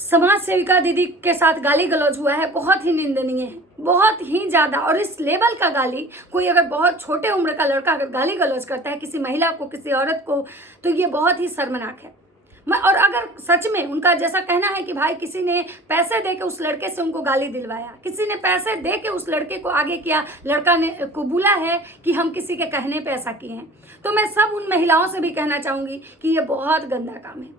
समाज सेविका दीदी के साथ गाली गलौज हुआ है, बहुत ही निंदनीय है, बहुत ही ज़्यादा। और इस लेवल का गाली कोई अगर बहुत छोटे उम्र का लड़का अगर गाली गलौज करता है किसी महिला को, किसी औरत को, तो ये बहुत ही शर्मनाक है। और अगर सच में उनका जैसा कहना है कि भाई किसी ने पैसे दे के उस लड़के से उनको गाली दिलवाया, किसी ने पैसे दे के उस लड़के को आगे किया, लड़का ने कबूला है कि हम किसी के कहने पे ऐसा किए हैं, तो मैं सब उन महिलाओं से भी कहना चाहूँगी कि ये बहुत गंदा काम है।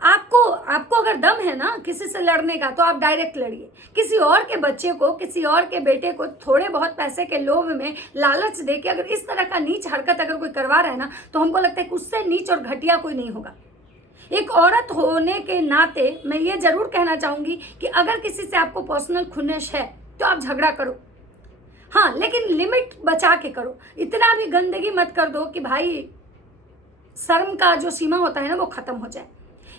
आपको अगर दम है ना किसी से लड़ने का, तो आप डायरेक्ट लड़िए। किसी और के बच्चे को, किसी और के बेटे को थोड़े बहुत पैसे के लोभ में लालच दे के अगर इस तरह का नीच हरकत अगर कोई करवा रहा है ना, तो हमको लगता है कि उससे नीच और घटिया कोई नहीं होगा। एक औरत होने के नाते मैं ये जरूर कहना चाहूंगी कि अगर किसी से आपको पर्सनल खुन्नस है तो आप झगड़ा करो, हाँ, लेकिन लिमिट बचा के करो। इतना भी गंदगी मत कर दो कि भाई शर्म का जो सीमा होता है ना वो खत्म हो जाए।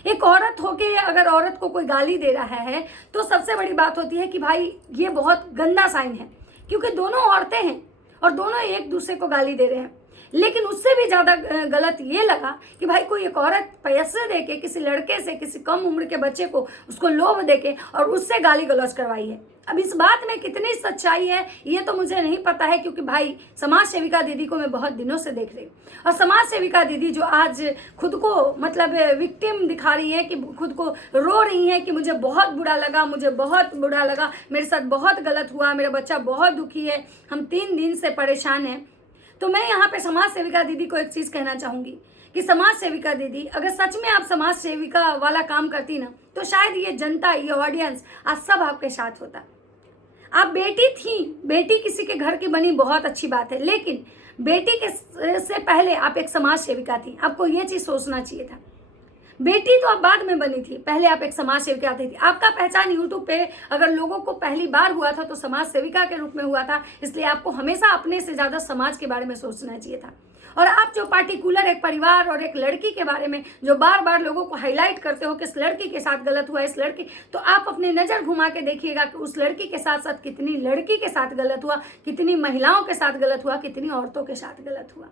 एक औरत होके अगर औरत को कोई गाली दे रहा है तो सबसे बड़ी बात होती है कि भाई ये बहुत गंदा साइन है, क्योंकि दोनों औरतें हैं और दोनों एक दूसरे को गाली दे रहे हैं। लेकिन उससे भी ज़्यादा गलत ये लगा कि भाई कोई एक औरत पैसे दे के किसी लड़के से, किसी कम उम्र के बच्चे को उसको लोभ दे के और उससे गाली गलौज करवाई है। अब इस बात में कितनी सच्चाई है ये तो मुझे नहीं पता है, क्योंकि भाई समाज सेविका दीदी को मैं बहुत दिनों से देख रही हूँ। और समाज सेविका दीदी जो आज खुद को मतलब विक्टिम दिखा रही है, कि खुद को रो रही है कि मुझे बहुत बुरा लगा, मुझे बहुत बुरा लगा, मेरे साथ बहुत गलत हुआ, मेरा बच्चा बहुत दुखी है, हम 3 दिन से परेशान हैं। तो मैं यहाँ पे समाज सेविका दीदी को एक चीज़ कहना चाहूँगी कि समाज सेविका दीदी, अगर सच में आप समाज सेविका वाला काम करती ना, तो शायद ये जनता, ये ऑडियंस आज सब आपके साथ होता। आप बेटी थी, बेटी किसी के घर की बनी, बहुत अच्छी बात है, लेकिन बेटी के से पहले आप एक समाज सेविका थी। आपको ये चीज़ सोचना चाहिए था। बेटी तो आप बाद में बनी थी, पहले आप एक समाज सेविका थी। आपका पहचान यूट्यूब पे अगर लोगों को पहली बार हुआ था तो समाज सेविका के रूप में हुआ था, इसलिए आपको हमेशा अपने से ज़्यादा समाज के बारे में सोचना चाहिए था। और आप जो पार्टिकुलर एक परिवार और एक लड़की के बारे में जो बार बार लोगों को हाईलाइट करते हो कि इस लड़की के साथ गलत हुआ, इस लड़की, तो आप अपनी नज़र घुमा के देखिएगा कि उस लड़की के साथ साथ कितनी लड़की के साथ गलत हुआ, कितनी महिलाओं के साथ गलत हुआ, कितनी औरतों के साथ गलत हुआ।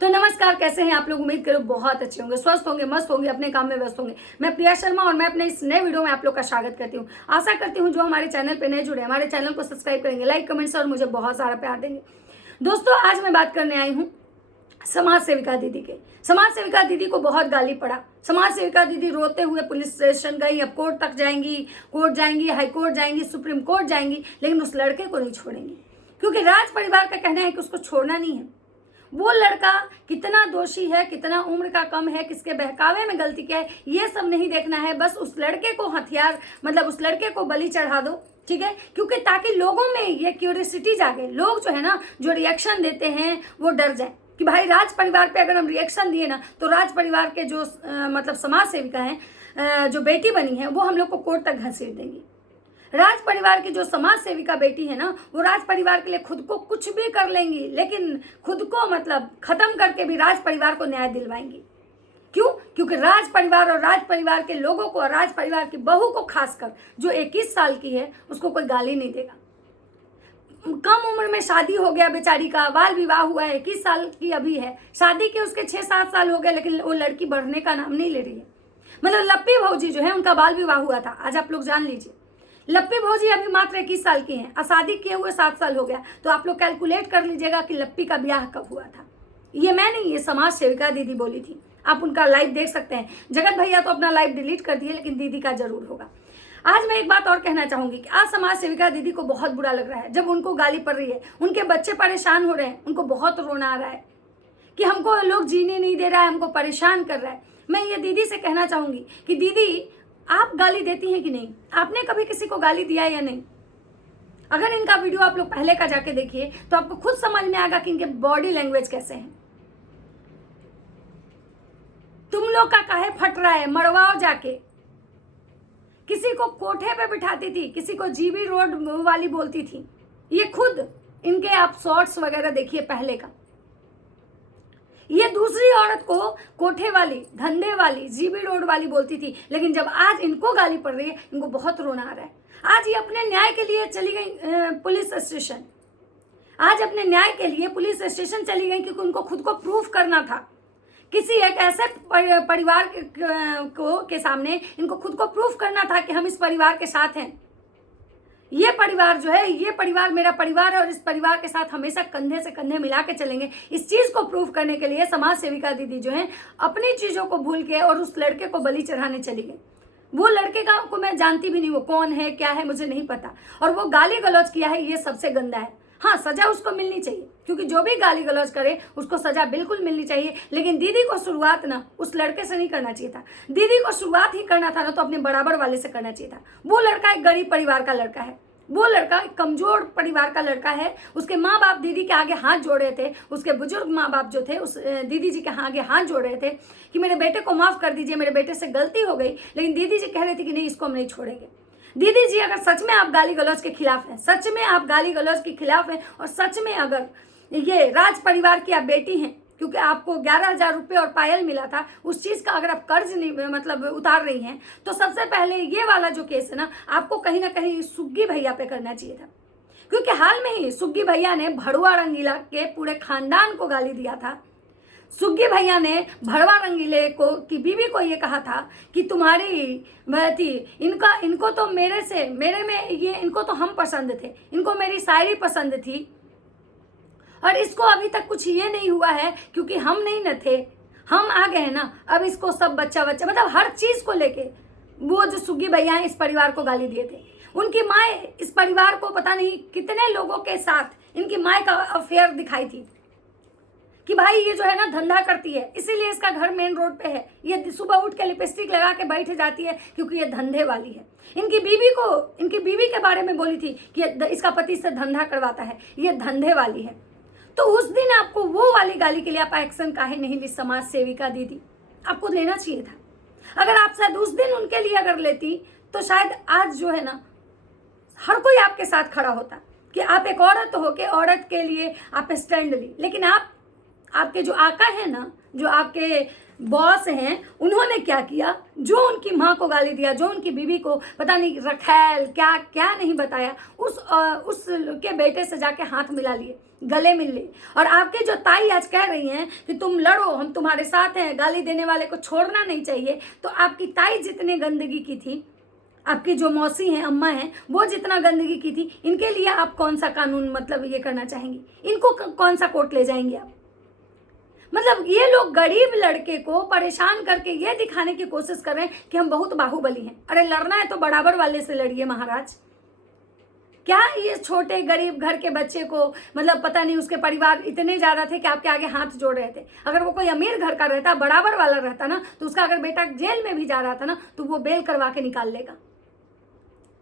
तो नमस्कार, कैसे हैं आप लोग? उम्मीद करो बहुत अच्छे होंगे, स्वस्थ होंगे, मस्त होंगे, अपने काम में व्यस्त होंगे। मैं प्रिया शर्मा और मैं अपने इस नए वीडियो में आप लोग का स्वागत करती हूँ। आशा करती हूँ जो हमारे चैनल पे नए जुड़े, हमारे चैनल को सब्सक्राइब करेंगे, लाइक कमेंट्स और मुझे बहुत सारा प्यार देंगे। दोस्तों, आज मैं बात करने आई हूँ समाज सेविका दीदी के। समाज सेविका दीदी को बहुत गाली पड़ा। समाज सेविका दीदी रोते हुए पुलिस स्टेशन गई, अब कोर्ट तक जाएंगी, कोर्ट जाएंगी, हाई कोर्ट जाएंगी, सुप्रीम कोर्ट जाएंगी, लेकिन उस लड़के को नहीं छोड़ेंगी, क्योंकि राज परिवार का कहना है कि उसको छोड़ना नहीं है। वो लड़का कितना दोषी है, कितना उम्र का कम है, किसके बहकावे में गलती किया है, ये सब नहीं देखना है। बस उस लड़के को हथियार, मतलब उस लड़के को बलि चढ़ा दो, ठीक है, क्योंकि ताकि लोगों में ये क्यूरियोसिटी जागे। लोग जो है ना, जो रिएक्शन देते हैं वो डर जाए कि भाई राज परिवार पे अगर हम रिएक्शन दिए ना, तो राज परिवार के जो मतलब समाज सेविका हैं, जो बेटी बनी है, वो हम लोग को कोर्ट तक घसीट देंगी। राज परिवार की जो समाज सेविका बेटी है ना, वो राज परिवार के लिए खुद को कुछ भी कर लेंगी, लेकिन खुद को मतलब खत्म करके भी राज परिवार को न्याय दिलवाएंगी। क्यों? क्योंकि राज परिवार और राज परिवार के लोगों को और राज परिवार की बहू को खासकर जो 21 साल की है, उसको कोई गाली नहीं देगा। कम उम्र में शादी हो गया बेचारी का, बाल विवाह हुआ है, 21 साल की अभी है, शादी के उसके 6-7 साल हो गए, लेकिन वो लड़की बढ़ने का नाम नहीं ले रही है। मतलब लप्पी भौजी जो है, उनका बाल विवाह हुआ था, आज आप लोग जान लीजिए। लप्पी भौजी अभी मात्र 21 साल की हैं और शादी किए हुए 7 साल हो गया, तो आप लोग कैलकुलेट कर लीजिएगा कि लप्पी का ब्याह कब हुआ था। ये मैं नहीं, ये समाज सेविका दीदी बोली थी। आप उनका लाइव देख सकते हैं। जगत भैया तो अपना लाइव डिलीट कर दिए, लेकिन दीदी का जरूर होगा। आज मैं एक बात और कहना चाहूंगी कि आज समाज सेविका दीदी को बहुत बुरा लग रहा है जब उनको गाली पड़ रही है। उनके बच्चे परेशान हो रहे हैं, उनको बहुत रोना आ रहा है कि हमको लोग जीने नहीं दे रहा है, हमको परेशान कर रहा है। मैं ये दीदी से कहना चाहूंगी कि दीदी, आप गाली देती हैं कि नहीं? आपने कभी किसी को गाली दिया या नहीं? अगर इनका वीडियो आप लोग पहले का जाके देखिए तो आपको खुद समझ में आएगा कि इनके बॉडी लैंग्वेज कैसे हैं। तुम लोग का काहे फट रहा है, मरवाओ जाके। किसी को कोठे पे बिठाती थी, किसी को जीबी रोड वाली बोलती थी। ये खुद इनके आप शॉर्ट्स वगैरह देखिए पहले का। ये दूसरी औरत को कोठे वाली, धंधे वाली, जीबी रोड वाली बोलती थी, लेकिन जब आज इनको गाली पड़ रही है, इनको बहुत रोना आ रहा है। आज ये अपने न्याय के लिए चली गई पुलिस स्टेशन। आज अपने न्याय के लिए पुलिस स्टेशन चली गई, क्योंकि उनको खुद को प्रूफ करना था किसी एक ऐसे परिवार के सामने इनको खुद को प्रूफ करना था कि हम इस परिवार के साथ हैं। ये परिवार जो है, ये परिवार मेरा परिवार है और इस परिवार के साथ हमेशा कंधे से कंधे मिला के चलेंगे। इस चीज़ को प्रूफ करने के लिए समाज सेविका दीदी जो है अपनी चीज़ों को भूल के और उस लड़के को बलि चढ़ाने चली गई। वो लड़के को मैं जानती भी नहीं, वो कौन है क्या है मुझे नहीं पता, और वो गाली गलौज किया है, ये सबसे गंदा है। हाँ, सजा उसको मिलनी चाहिए, क्योंकि जो भी गाली गलौज करे उसको सजा बिल्कुल मिलनी चाहिए। लेकिन दीदी को शुरुआत ना उस लड़के से नहीं करना चाहिए था। दीदी को शुरुआत ही करना था ना तो अपने बराबर वाले से करना चाहिए था। वो लड़का एक गरीब परिवार का लड़का है, वो लड़का एक कमजोर परिवार का लड़का है। उसके माँ बाप दीदी के आगे हाथ जोड़ रहे थे, उसके बुजुर्ग माँ बाप जो थे उस दीदी जी के आगे हाथ जोड़ रहे थे कि मेरे बेटे को माफ़ कर दीजिए, मेरे बेटे से गलती हो गई। लेकिन दीदी जी कह रही थी कि नहीं, इसको हम नहीं छोड़ेंगे। दीदी जी, अगर सच में आप गाली गलौज के खिलाफ हैं, सच में आप गाली गलौज के खिलाफ हैं, और सच में अगर ये राज परिवार की आप बेटी हैं, क्योंकि आपको 11,000 रुपये और पायल मिला था, उस चीज़ का अगर आप कर्ज नहीं मतलब उतार रही हैं, तो सबसे पहले ये वाला जो केस है ना, आपको कहीं ना कहीं सुग्गी भैया पे करना चाहिए था। क्योंकि हाल में ही सुग्गी भैया ने भड़वा रंगीला के पूरे खानदान को गाली दिया था। सुग्गी भैया ने भड़वा रंगीले को की बीवी को ये कहा था कि तुम्हारी थी इनको तो मेरे में ये, इनको तो हम पसंद थे, इनको मेरी शायरी पसंद थी, और इसको अभी तक कुछ ये नहीं हुआ है क्योंकि हम नहीं न थे, हम आ गए ना, अब इसको सब बच्चा मतलब हर चीज़ को लेके वो जो सुग्गी भैया हैं इस परिवार को गाली दिए थे। उनकी माँ इस परिवार को पता नहीं कितने लोगों के साथ इनकी माँ का अफेयर दिखाई थी कि भाई ये जो है ना धंधा करती है, इसीलिए इसका घर मेन रोड पे है, ये सुबह उठ के लिपस्टिक लगा के बैठ जाती है क्योंकि ये धंधे वाली है। इनकी बीवी के बारे में बोली थी कि इसका पति से धंधा करवाता है, ये धंधे वाली है। तो उस दिन आपको वो वाली गाली के लिए आप एक्शन काहे नहीं ली समाज सेविका दीदी? आपको लेना चाहिए था। अगर आप शायद उस दिन उनके लिए अगर लेती तो शायद आज जो है ना हर कोई आपके साथ खड़ा होता कि आप एक औरत हो के औरत के लिए आप स्टैंड ली। लेकिन आपके जो आका है ना, जो आपके बॉस हैं, उन्होंने क्या किया? जो उनकी माँ को गाली दिया, जो उनकी बीवी को पता नहीं रखैल क्या क्या नहीं बताया, उस के बेटे से जाके हाथ मिला लिए, गले मिल लिए। और आपके जो ताई आज कह रही हैं कि तुम लड़ो, हम तुम्हारे साथ हैं, गाली देने वाले को छोड़ना नहीं चाहिए, तो आपकी ताई जितनी गंदगी की थी, आपकी जो मौसी हैं, अम्मा हैं, वो जितना गंदगी की थी, इनके लिए आप कौन सा कानून मतलब ये करना चाहेंगी? इनको कौन सा कोर्ट ले जाएंगे आप? मतलब ये लोग गरीब लड़के को परेशान करके ये दिखाने की कोशिश कर रहे हैं कि हम बहुत बाहुबली हैं। अरे लड़ना है तो बराबर वाले से लड़िए महाराज। क्या ये छोटे गरीब घर के बच्चे को मतलब पता नहीं उसके परिवार इतने ज़्यादा थे कि आपके आगे हाथ जोड़ रहे थे? अगर वो कोई अमीर घर का रहता, बराबर वाला रहता ना, तो उसका अगर बेटा जेल में भी जा रहा था ना, तो वो बेल करवा के निकाल लेगा।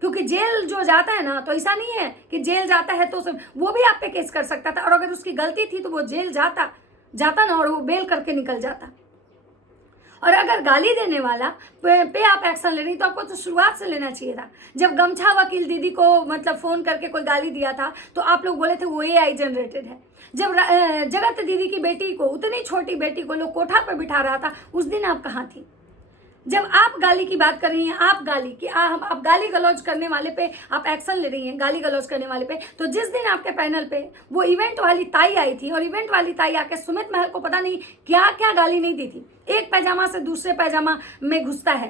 क्योंकि जेल जो जाता है ना, तो ऐसा नहीं है कि जेल जाता है तो वो भी आप पे केस कर सकता था, और अगर उसकी गलती थी तो वो जेल जाता ना और वो बेल करके निकल जाता। और अगर गाली देने वाला पे आप एक्शन ले रही तो आपको तो शुरुआत से लेना चाहिए था। जब गमछा वकील दीदी को मतलब फ़ोन करके कोई गाली दिया था तो आप लोग बोले थे वो AI जनरेटेड है। जब जगत दीदी की बेटी को, उतनी छोटी बेटी को लोग कोठा पर बिठा रहा था, उस दिन आप कहाँ थी? जब आप गाली की बात कर रही हैं, आप गाली की आप गाली गलौज करने वाले पे आप एक्शन ले रही हैं, गाली गलौज करने वाले पे, तो जिस दिन आपके पैनल पे वो इवेंट वाली ताई आई थी और इवेंट वाली ताई आके सुमित महल को पता नहीं क्या क्या गाली नहीं दी थी। एक पैजामा से दूसरे पैजामा में घुसता है,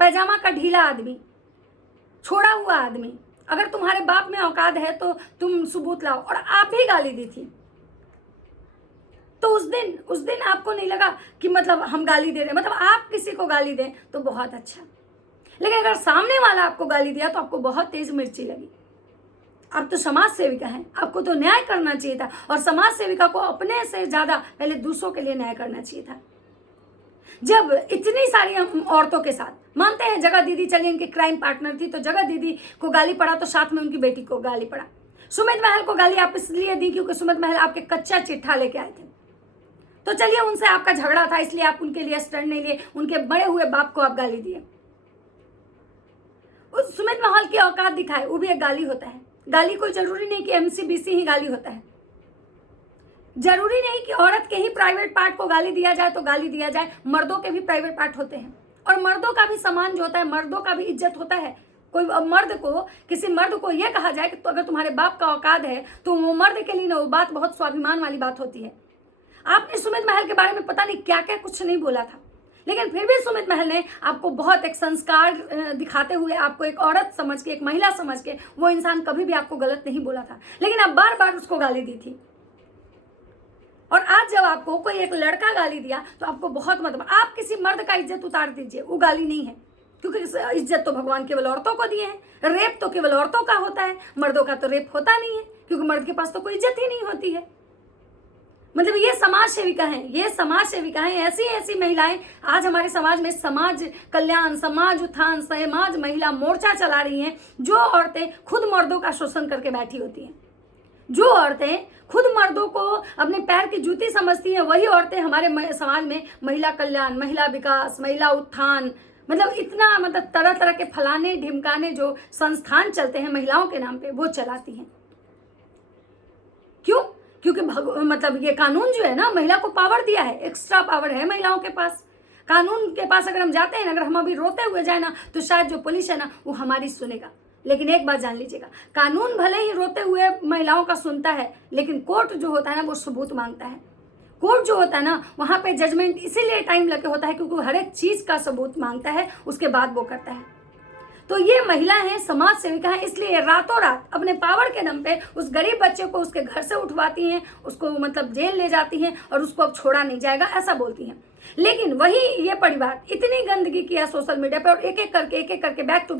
पैजामा का ढीला आदमी, छोड़ा हुआ आदमी, अगर तुम्हारे बाप में औकात है तो तुम सबूत लाओ, और आप भी गाली दी थी। तो उस दिन आपको नहीं लगा कि मतलब हम गाली दे रहे हैं, मतलब आप किसी को गाली दें तो बहुत अच्छा, लेकिन अगर सामने वाला आपको गाली दिया तो आपको बहुत तेज मिर्ची लगी। आप तो समाज सेविका हैं, आपको तो न्याय करना चाहिए था, और समाज सेविका को अपने से ज़्यादा पहले दूसरों के लिए न्याय करना चाहिए था। जब इतनी सारी औरतों के साथ, मानते हैं जगह दीदी चलिए इनकी क्राइम पार्टनर थी, तो जगह दीदी को गाली पड़ा तो साथ में उनकी बेटी को गाली पड़ा। सुमित महल को गाली आप इसलिए दी क्योंकि सुमित महल आपके कच्चा चिट्ठा लेके आए थे, तो चलिए उनसे आपका झगड़ा था इसलिए आप उनके लिए स्टैंड नहीं लिए, उनके बड़े हुए बाप को आप गाली दिए। उस सुमित महल की औकात दिखाए, वो भी एक गाली होता है। गाली कोई जरूरी नहीं कि MCBC ही गाली होता है, जरूरी नहीं कि औरत के ही प्राइवेट पार्ट को गाली दिया जाए तो गाली दिया जाए, मर्दों के भी प्राइवेट पार्ट होते हैं, और मर्दों का भी सम्मान जो होता है, मर्दों का भी इज्जत होता है। कोई किसी मर्द को यह कहा जाए कि तो अगर तुम्हारे बाप का औकात है तो वो मर्द के लिए ना वो बात बहुत स्वाभिमान वाली बात होती है। आपने सुमित महल के बारे में पता नहीं क्या क्या कुछ नहीं बोला था, लेकिन फिर भी सुमित महल ने आपको बहुत एक संस्कार दिखाते हुए, आपको एक औरत समझ के, एक महिला समझ के, वो इंसान कभी भी आपको गलत नहीं बोला था, लेकिन आप बार बार उसको गाली दी थी। और आज जब आपको कोई एक लड़का गाली दिया तो आपको बहुत मतलब, आप किसी मर्द का इज्जत उतार दीजिए, वो गाली नहीं है, क्योंकि इज्जत तो भगवान केवल औरतों को दिए हैं। रेप तो केवल औरतों का होता है, मर्दों का तो रेप होता नहीं है, क्योंकि मर्द के पास तो कोई इज्जत ही नहीं होती है। मतलब ये समाज सेविका हैं, ये समाज सेविका हैं, ऐसी ऐसी महिलाएं आज हमारे समाज में समाज कल्याण, समाज उत्थान, समाज महिला मोर्चा चला रही हैं। जो औरतें खुद मर्दों का शोषण करके बैठी होती हैं, जो औरतें खुद मर्दों को अपने पैर की जूती समझती हैं, वही औरतें हमारे समाज में महिला कल्याण, महिला विकास, महिला उत्थान, मतलब इतना मतलब तरह तरह के फलाने ढिमकाने जो संस्थान चलते हैं महिलाओं के नाम पे, वो चलाती हैं। क्यों? क्योंकि मतलब ये कानून जो है ना, महिला को पावर दिया है, एक्स्ट्रा पावर है महिलाओं के पास। कानून के पास अगर हम जाते हैं ना, अगर हम अभी रोते हुए जाए ना, तो शायद जो पुलिस है ना वो हमारी सुनेगा। लेकिन एक बात जान लीजिएगा, कानून भले ही रोते हुए महिलाओं का सुनता है, लेकिन कोर्ट जो होता है ना वो सबूत मांगता है। कोर्ट जो होता है ना, वहाँ पे जजमेंट इसीलिए टाइम लगे होता है क्योंकि हर एक चीज़ का सबूत मांगता है, उसके बाद वो करता है। तो ये महिला है, समाज सेविका है, इसलिए रातों रात अपने पावर के दम पे उस गरीब बच्चे को उसके घर से उठवाती हैं, उसको मतलब जेल ले जाती हैं और उसको अब छोड़ा नहीं जाएगा ऐसा बोलती हैं। लेकिन वही ये परिवार इतनी गंदगी किया सोशल मीडिया पे, और एक एक करके बैक टू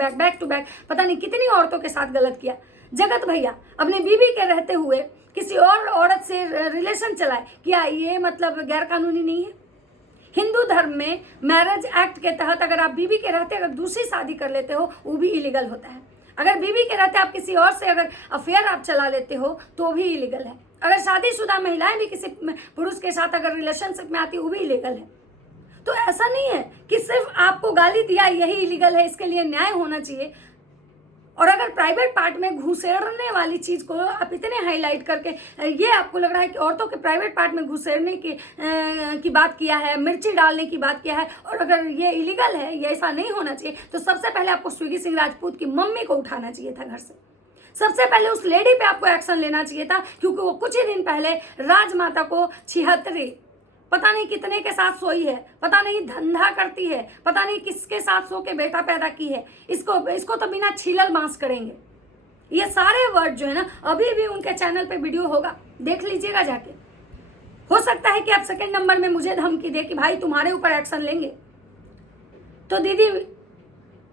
बैक पता नहीं कितनी औरतों के साथ गलत किया। जगत भैया अपने बीवी के रहते हुए किसी और औरत से रिलेशन चलाए, क्या ये मतलब गैर कानूनी नहीं है? हिंदू धर्म में मैरिज एक्ट के तहत अगर आप बीवी के रहते अगर दूसरी शादी कर लेते हो, वो भी इलीगल होता है। अगर बीवी के रहते आप किसी और से अगर अफेयर आप चला लेते हो तो भी इलीगल है। अगर शादीशुदा महिलाएं भी किसी पुरुष के साथ अगर रिलेशनशिप में आती वो भी इलीगल है। तो ऐसा नहीं है कि सिर्फ आपको गाली दिया यही इलीगल है, इसके लिए न्याय होना चाहिए। और अगर प्राइवेट पार्ट में घुसेड़ने वाली चीज़ को आप इतने हाईलाइट करके, ये आपको लग रहा है कि औरतों के प्राइवेट पार्ट में घुसेड़ने की बात किया है, मिर्ची डालने की बात किया है, और अगर ये इलीगल है, ये ऐसा नहीं होना चाहिए, तो सबसे पहले आपको स्विगी सिंह राजपूत की मम्मी को उठाना चाहिए था घर से। सबसे पहले उस लेडी पे आपको एक्शन लेना चाहिए था, क्योंकि वो कुछ ही दिन पहले राजमाता को 76 पता नहीं कितने के साथ सोई है, पता नहीं धंधा करती है, पता नहीं किसके साथ सो के बेटा पैदा की है, इसको तो बिना छीलल बांस करेंगे। ये सारे वर्ड जो है ना, अभी भी उनके चैनल पे वीडियो होगा, देख लीजिएगा जाके। हो सकता है कि आप सेकंड नंबर में मुझे धमकी दे कि भाई तुम्हारे ऊपर एक्शन लेंगे। तो दीदी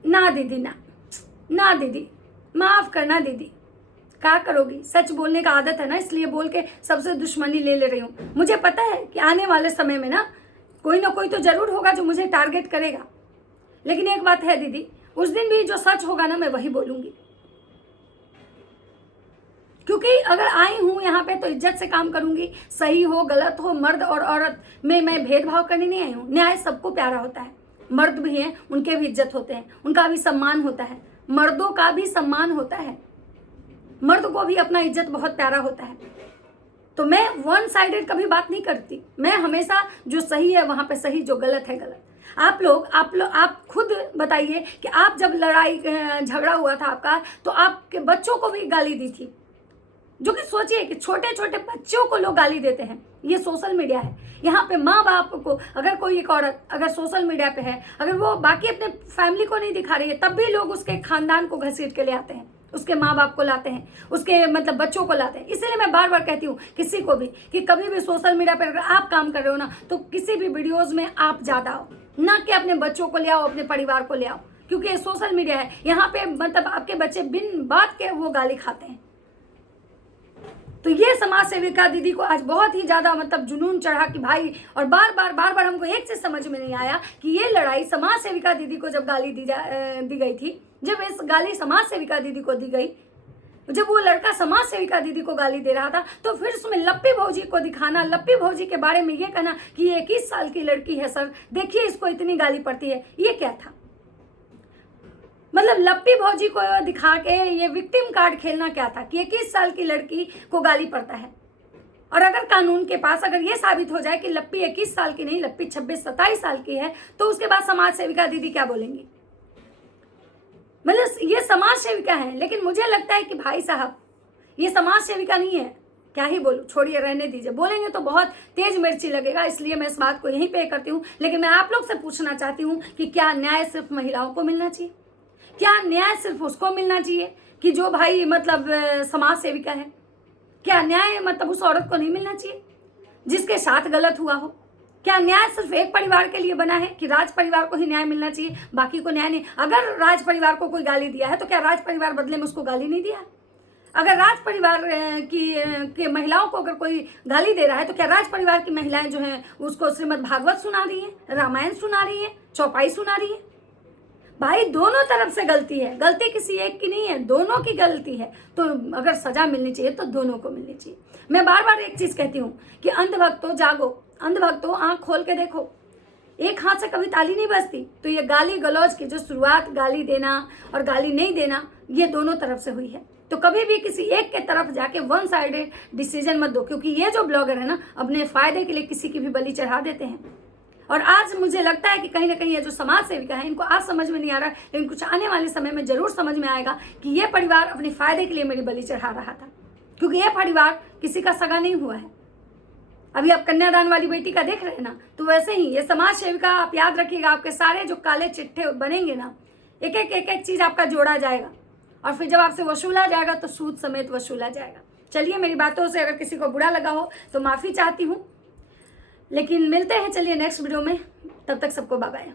ना, दीदी ना दीदी, माफ करना दीदी, क्या करोगी? सच बोलने का आदत है ना, इसलिए बोल के सबसे दुश्मनी ले रही हूँ। मुझे पता है कि आने वाले समय में ना कोई तो जरूर होगा जो मुझे टारगेट करेगा, लेकिन एक बात है दीदी, उस दिन भी जो सच होगा ना मैं वही बोलूँगी। क्योंकि अगर आई हूँ यहाँ पे तो इज्जत से काम करूँगी, सही हो गलत हो, मर्द और औरत में मैं भेदभाव करने नहीं आई हूँ। न्याय सबको प्यारा होता है, मर्द भी हैं उनके भी इज्जत होते हैं, उनका भी सम्मान होता है, मर्दों का भी सम्मान होता है, मर्द को भी अपना इज्जत बहुत प्यारा होता है। तो मैं वन साइडेड कभी बात नहीं करती, मैं हमेशा जो सही है वहाँ पे सही, जो गलत है गलत। आप खुद बताइए कि आप जब लड़ाई झगड़ा हुआ था आपका, तो आपके बच्चों को भी गाली दी थी, जो कि सोचिए कि छोटे छोटे बच्चों को लोग गाली देते हैं। ये सोशल मीडिया है, यहाँ पे माँ बाप को, अगर कोई एक औरत अगर सोशल मीडिया पे है, अगर वो बाकी अपने फैमिली को नहीं दिखा रही है, तब भी लोग उसके खानदान को घसीट के ले आते हैं, उसके माँ बाप को लाते हैं, उसके मतलब बच्चों को लाते हैं। इसीलिए मैं बार बार कहती हूँ किसी को भी कि कभी भी सोशल मीडिया पर अगर आप काम कर रहे हो ना, तो किसी भी वीडियोज़ में आप ज़्यादा आओ, ना कि अपने बच्चों को ले आओ, अपने परिवार को ले आओ, क्योंकि ये सोशल मीडिया है। यहाँ पे मतलब आपके बच्चे बिन बात के वो गाली खाते हैं। तो ये समाज सेविका दीदी को आज बहुत ही ज़्यादा मतलब जुनून चढ़ा कि भाई, और बार बार हमको एक चीज़ समझ में नहीं आया कि ये लड़ाई समाज सेविका दीदी को जब गाली दी गई थी, जब इस गाली समाज सेविका दीदी को दी गई, जब वो लड़का समाज सेविका दीदी को गाली दे रहा था, तो फिर उसमें लप्पी भौजी को दिखाना, लप्पी भौजी के बारे में ये कहना कि ये 21 साल की लड़की है सर, देखिए इसको इतनी गाली पड़ती है, ये क्या था? मतलब लप्पी भौजी को दिखा के ये विक्टिम कार्ड खेलना क्या था कि 21 साल की लड़की को गाली पड़ता है। और अगर कानून के पास अगर ये साबित हो जाए कि लप्पी 21 साल की नहीं, लप्पी 26-27 साल की है, तो उसके बाद समाज सेविका दीदी क्या बोलेंगी? मतलब ये समाज सेविका है, लेकिन मुझे लगता है कि भाई साहब ये समाज सेविका नहीं है, क्या ही बोलूँ, छोड़िए, रहने दीजिए। बोलेंगे तो बहुत तेज मिर्ची लगेगा, इसलिए मैं इस बात को यहीं पे करती हूँ। लेकिन मैं आप लोग से पूछना चाहती हूँ कि क्या न्याय सिर्फ महिलाओं को मिलना चाहिए? क्या न्याय सिर्फ उसको मिलना चाहिए कि जो भाई मतलब समाज सेविका है? क्या न्याय मतलब उस औरत को नहीं मिलना चाहिए जिसके साथ गलत हुआ हो? क्या न्याय सिर्फ एक परिवार के लिए बना है कि राज परिवार को ही न्याय मिलना चाहिए, बाकी को न्याय नहीं? अगर राज परिवार को कोई गाली दिया है तो क्या राज परिवार बदले में उसको गाली नहीं दिया? अगर राज परिवार की महिलाओं को अगर कोई गाली दे रहा है तो क्या राज परिवार की महिलाएं जो हैं उसको श्रीमद् भागवत सुना रही हैं, रामायण सुना रही हैं, चौपाई सुना रही हैं? भाई दोनों तरफ से गलती है, गलती किसी एक की नहीं है, दोनों की गलती है। तो अगर सजा मिलनी चाहिए तो दोनों को मिलनी चाहिए। मैं बार बार एक चीज कहती हूँ कि अंधभक्तों जागो, अंधभक्तों आंख खोल के देखो, एक हाथ से कभी ताली नहीं बजती। तो ये गाली गलौज की जो शुरुआत, गाली देना और गाली नहीं देना, ये दोनों तरफ से हुई है। तो कभी भी किसी एक के तरफ जाके वन साइडेड डिसीजन मत दो, क्योंकि ये जो ब्लॉगर है ना, अपने फायदे के लिए किसी की भी बलि चढ़ा देते हैं। और आज मुझे लगता है कि कहीं ना कहीं ये जो समाज सेविका है, इनको आज समझ में नहीं आ रहा, लेकिन कुछ आने वाले समय में जरूर समझ में आएगा कि ये परिवार अपने फायदे के लिए मेरी बलि चढ़ा रहा था, क्योंकि ये परिवार किसी का सगा नहीं हुआ है। अभी आप कन्यादान वाली बेटी का देख रहे हैं ना, तो वैसे ही ये समाज सेविका, आप याद रखिएगा, आपके सारे जो काले चिट्ठे बनेंगे ना, एक एक चीज आपका जोड़ा जाएगा और फिर जब आपसे वसूला जाएगा तो सूद समेत वसूला जाएगा। चलिए, मेरी बातों से अगर किसी को बुरा लगा हो तो माफी चाहती हूँ, लेकिन मिलते हैं चलिए नेक्स्ट वीडियो में। तब तक सबको बाय बाय।